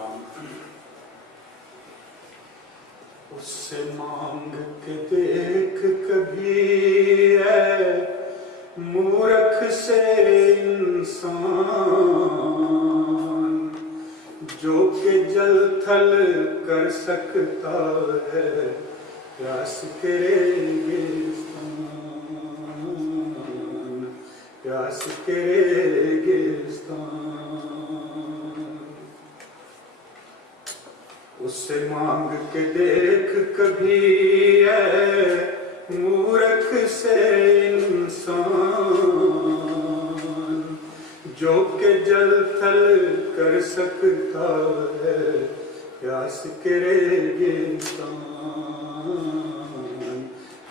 सलाम। उससे मांग के देख कभी है मूर्ख से इंसान, जो कि जल थल कर सकता है प्यास के रेगिस्तान, प्यास के रेगिस्तान। उससे मांग के देख कभी है मूर्ख से इंसान, जो कि जल थल कर सकता है प्यास के रेगिस्तान,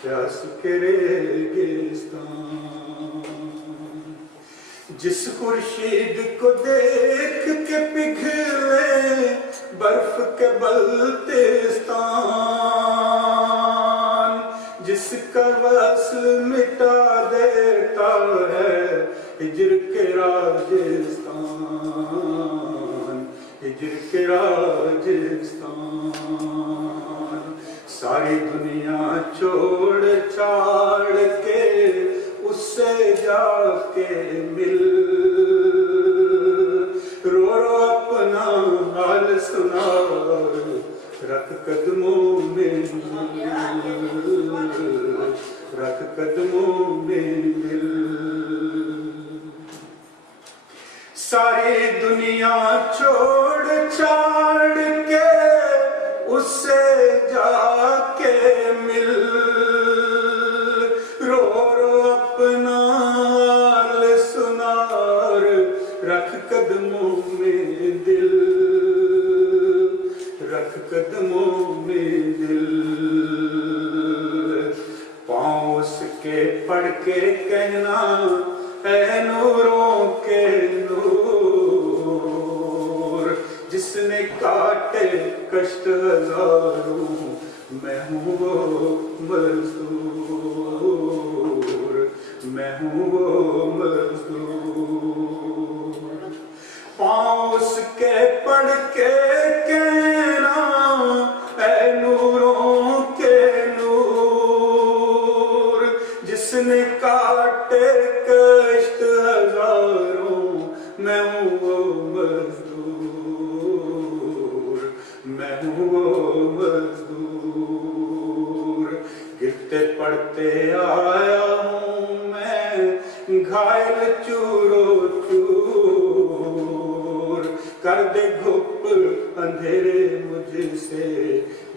प्यास के रेगिस्तान। जिस खुर्शीद को देख के पिघले बर्फ के बल्तिस्तान, जिसका वस्ल मिटा देता है हिजर के राजस्थान, हिजर के राजस्थान। सारी दुनिया छोड़ छाड़ के उससे जाके मिल, रो रो अपना हाल सुना रख कदमों में मिल, रख कदमों में मिल। सारी दुनिया छोड़ छाड़ के उससे जाके मिल, रो रो अपना हाल सुनार रख कदमों में दिल, रख कदमों में दिल। पाँव उसके पढ़ के कहना है नूरों के नूर, जिसने काटे कष्ट हजारों मैं हूँ वो मजदूर, मैं हूँ वो मजदूर। पाँव उसके पढ़ के कहना है नूरों के नूर, जिसने काटे कष्ट हजारों मैं हूँ वो मजदूर, मैं हूँ वो मजदूर। गिरते पड़ते आया हूँ मैं घायल चूरो चूर, कर दे घुप अंधेरे मुझसे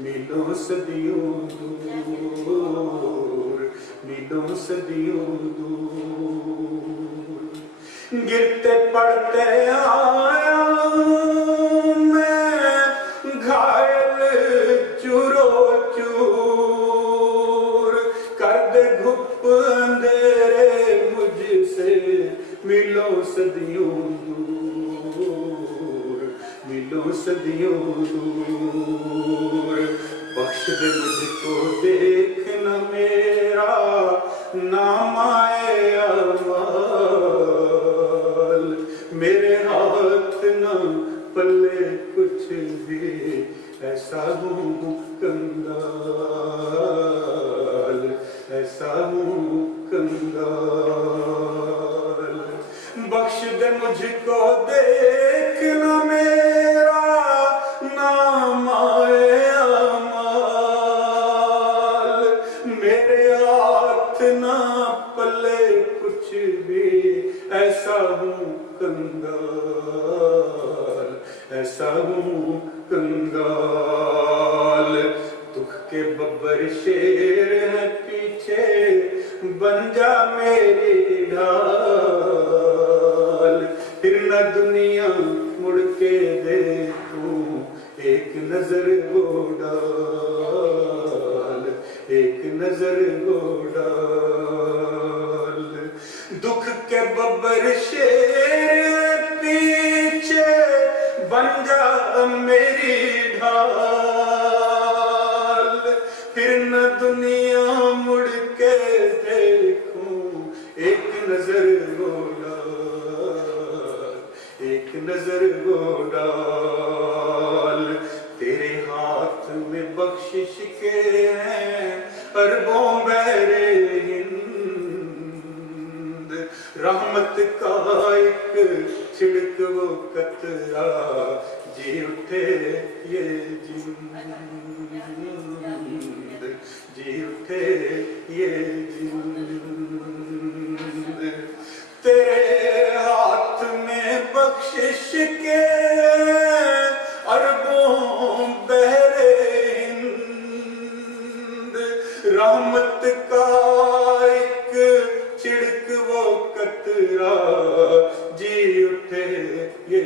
मीलों सदियों दूर, मीलों सदियों दूर। गिरते पड़ते आया मैं घायल चूरो चूर, कर दे घुप अंधेरे मुझसे मिलो सदियों दूर, मिलो सदियों दूर। बख्श दे मुझको देखना मेरा नाम आए अमाल, मेरे हाथ ना पल्ले कुछ भी ऐसा हूँ कंगाल, ऐसा हूँ कंगाल। बख्श दे मुझको देखना मेरा नाम आए अमाल, मेरे हाथ ना पल्ले कुछ भी ऐसा हूँ कंगाल, ऐसा हूँ कंगाल। दुख के बब्बर शेर है पीछे बन जा मेरी ढाल, फिर न दुनिया मुड़ के देखूं एक नजर वो डाल, एक नजर वो डाल। दुख के बब्बर शेर पीछे बन जा मेरी ढाल, फिर न दुनिया मुड़ के देखूं एक नजर वो डाल, एक नजर वो डाल। अरबों बहरे हिंद, रहमत का एक छिड़क वो कतरा, जी उठे ये जिंद, जी उठे ये जिंद। तेरे हाथ में बख्शिश के अरबों बहरे हिंद, रहमत का एक छिड़क वो कतरा, जी उठे ये